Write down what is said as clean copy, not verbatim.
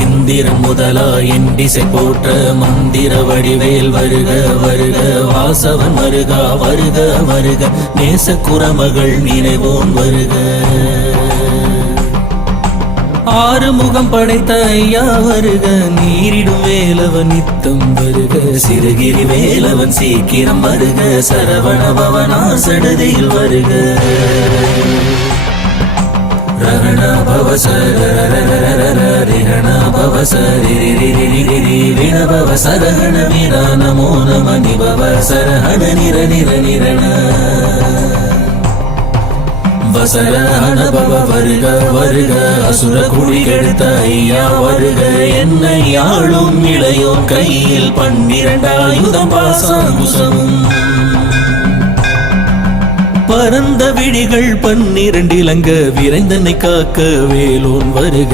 இந்திரன் முதலா எண்டிசை போற்ற மந்திர வடிவேல் வருக வருக வாசவன் வருகா வருக வருக நேச குரமகள் நினைவோன் வருக ஆறுமுகம் படைத்த ஐயா வருக நீரிடும் வேலவன் நித்தம் வருக சிறுகிரி வேலவன் சீக்கிரம் வருக சரவண பவனா சடதியில் வருக ரண பவசர ரிரண பவசரி விண பவசரஹண வீர நமோ நம நிபவ சரஹண நிர நிர நிரண வசரஹண பவ வருக வருக அசுர குடி கெடுத்த ஐயா வருக என்னை ஆளும் இளையோன் கையில் 12 ஆயுதம் பாசாங்குசமும் பரந்த விழிகள் 12 இலங்க விரைந்தனை காக்க வேலோன் வருக